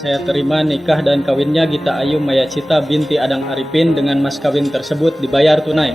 Saya terima nikah dan kawinnya Gita Ayu Mayacita binti Adang Arifin dengan mas kawin tersebut dibayar tunai.